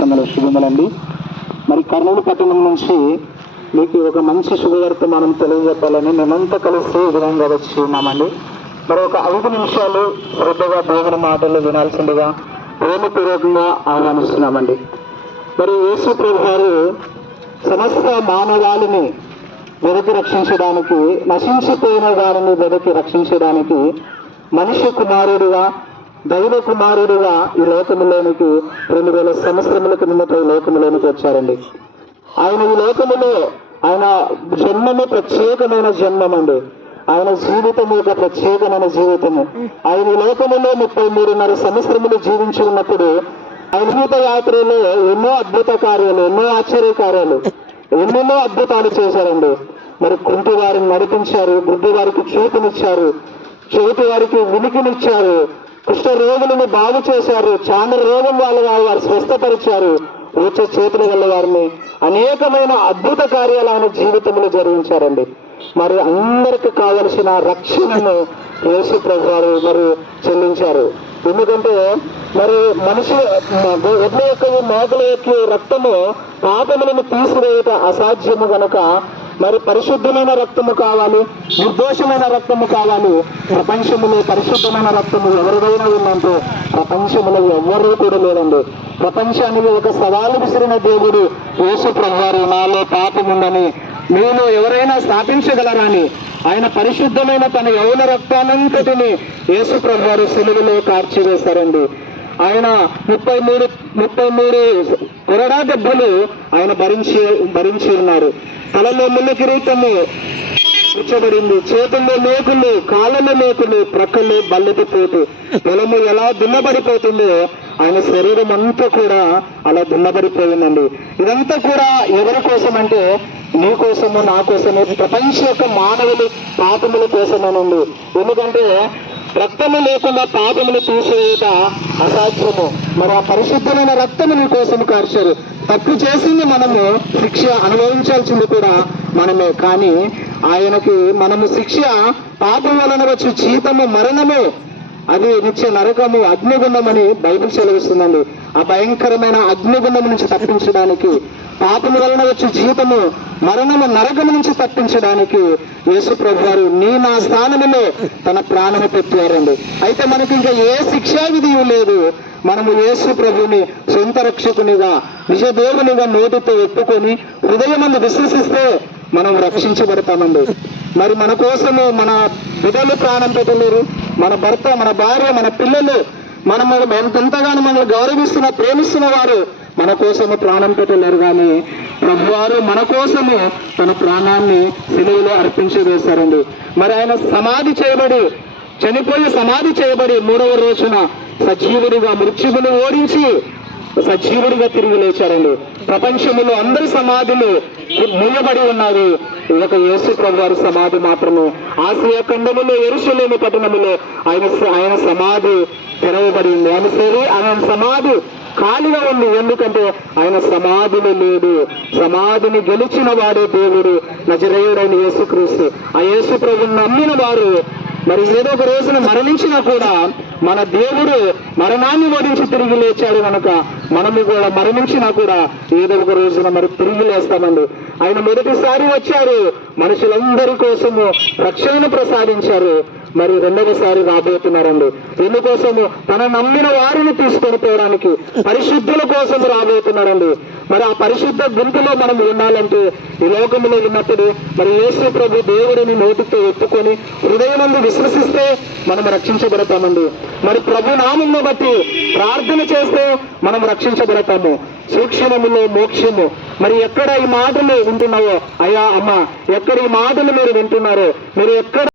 వందల శుభములండి. మరి కర్నూలు పట్టణం నుంచి మీకు ఒక మంచి శుభవర్తమానం తెలియజెప్పాలని మేమంతా కలిసి ఈ విధంగా వచ్చి ఉన్నామండి మరి ఒక ఐదు నిమిషాలు శ్రద్ధగా దేవుని మాటలు వినాల్సిందిగా ప్రేమపూర్వకంగా ఆహ్వానిస్తున్నామండి. మరి యేసు గారు సమస్త మానవాళిని వెదకి రక్షించడానికి నశించిపోయిన వారిని వెదకి రక్షించడానికి మనిషి కుమారుడుగా దైవ కుమారుడుగా ఈ లోకములోనికి రెండు వేల సంవత్సరములకు కిందట ఈ లోకములోనికి వచ్చారండి. ఆయన ఈ లోకములో ఆయన జన్మము ప్రత్యేకమైన జన్మం అండి ఆయన జీవితం యొక్క ప్రత్యేకమైన జీవితము. ఆయన ఈ లోకములో ముప్పై మూడున్నర సంవత్సరములు జీవించి ఉన్నప్పుడు అద్భుత యాత్రలో ఎన్నో అద్భుత కార్యాలు ఎన్నో ఆశ్చర్య కార్యాలు ఎన్నెన్నో అద్భుతాలు చేశారండి. మరి కుంటి వారిని నడిపించారు గుడ్డి వారికి చూపునిచ్చారు చెవిటి వారికి వినికినిచ్చారు కృష్ణ రోగులను బాగు చేశారు. చాంద్ర రోగం వాళ్ళ వారు స్వస్థపరిచారు. వచ్చే చేతుల వల్ల వారిని అనేకమైన అద్భుత కార్యాలు ఆయన జీవితంలో జరిగించారండి. మరి అందరికి కావలసిన రక్షణను యేసు ప్రభు వారు మరి చెల్లించారు. ఎందుకంటే మరి మనిషి ఎడ్ల యొక్క మేకల యొక్క రక్తము పాపములను తీసివేయట అసాధ్యము గనుక మరి పరిశుద్ధమైన రక్తము కావాలి నిర్దోషమైన రక్తము కావాలి. ప్రపంచములో పరిశుద్ధమైన రక్తము ఎవరిదైనా ఉందంటే ప్రపంచములో ఎవరు కూడా లేదండి ప్రపంచానికి ఒక సవాలు విసిరిన దేవుడు యేసు ప్రభువారు నాలో పాపం ఉందని మీలో ఎవరైనా స్థాపించగలరని ఆయన పరిశుద్ధమైన తన యౌన రక్తానంతటిని యేసు ప్రభువారు సెలువులో కార్చివేశారండి ఆయన ముప్పై మూడు ముప్పై మూడు కొరడా దెబ్బలు ఆయన భరించి భరించి ఉన్నారు. తలలో ముళ్ళు కిరీటము కూర్చోబడింది. చేతుల్లో మేకులు కాళ్ళలో మేకులు ప్రక్కల్లో బల్లెటి పోటు. పొలము ఎలా దున్నబడిపోతుందో ఆయన శరీరం అంతా కూడా అలా దున్నబడిపోయిందండి. ఇదంతా కూడా ఎవరి కోసం అంటే నీ కోసము నా కోసము. ప్రపంచ యొక్క మానవులు పాపముల కోసమేనండి. ఎందుకంటే రక్తము లేకుండా పాపములు తీసివేయట అసాధ్యము. మరి ఆ పరిశుద్ధమైన రక్తము నీ కోసం కార్చారు. తప్పు చేసింది మనము శిక్ష అనుభవించాల్సింది కూడా మనమే. కానీ ఆయనకి మనము శిక్ష పాపం వలన వచ్చి జీతము మరణము అది నిత్య నరకము అగ్నిగుండమని బైబిల్ సెలవిస్తుందండి. ఆ భయంకరమైన అగ్నిగుండం నుంచి తప్పించడానికి పాపము వలన వచ్చి జీవితము మరణము నరకము నుంచి తప్పించడానికి యేసు ప్రభు వారు నీ నా స్థానంలో తన ప్రాణము పెట్టారండి. అయితే మనకి ఇంకా ఏ శిక్షా విధి లేదు. మనము యేసు ప్రభుని సొంత రక్షకునిగా నిజ దేవునిగా నోటితో ఒప్పుకొని హృదయమందు విశ్వసిస్తే మనం రక్షించబడతామండి. మరి మన కోసము మన బిడ్డలు ప్రాణం పెట్టలేరు మన భర్త మన భార్య మన పిల్లలు మనం ఎంతగానో మనల్ని గౌరవిస్తున్న ప్రేమిస్తున్న వారు మన కోసము ప్రాణం పెట్టలేరు కానీ ప్రభువారు మన కోసము తన ప్రాణాన్ని సిలువలో అర్పించి వేశారండి. మరి ఆయన సమాధి చేయబడి చనిపోయి సమాధి చేయబడి మూడవ రోజున సజీవుడిగా మృత్యువును ఓడించి సజీవుడిగా తిరిగి లేచారండి. ప్రపంచంలో అందరి సమాధులు మూయబడి ఉన్నారు. ఒక యేసు ప్రభు వారి సమాధి మాత్రము. ఆసియా ఖండములో ఎరుసలేని పట్టణములో ఆయన ఆయన సమాధి తెరవబడింది ఆయన సరే ఆయన సమాధి ఖాళీగా ఉంది. ఎందుకంటే ఆయన సమాధులు లేడు. సమాధిని గెలిచిన వాడే దేవుడు నజరేయుడైన యేసుక్రీస్తు. ఆ యేసు ప్రభుని నమ్మిన వారు మరి ఏదో ఒక రోజున మరణించినా కూడా మన దేవుడు మరణాన్ని వరించి తిరిగి లేచాడు కనుక మనము కూడా మరణించినా కూడా ఏదో ఒక రోజున మరి తిరిగి లేస్తామండి. ఆయన మొదటిసారి వచ్చారు. మనుషులందరి కోసము రక్షణను ప్రసాదించారు. మరి రెండవసారి రాబోతున్నారండి. ఎందుకోసము? తన నమ్మిన వారిని తీసుకొని పోవడానికి పరిశుద్ధుల కోసం రాబోతున్నారండి. మరి ఆ పరిశుద్ధ గుంపులో మనం ఉండాలంటే ఈ లోకంలో ఉన్నప్పుడు మరి యేసు ప్రభు దేవుడిని నోటితో ఒప్పుకొని హృదయమందు విశ్వసిస్తే మనం రక్షించబడతామండి. మరి ప్రభు నామంను బట్టి ప్రార్థన చేస్తే మనం రక్షించబడతాము. సూక్ష్మములో మోక్షము. మరి ఎక్కడ ఈ మాటలు వింటున్నావో అయ్యా అమ్మ ఎక్కడ ఈ మాటలు మీరు వింటున్నారో? మీరు ఎక్కడ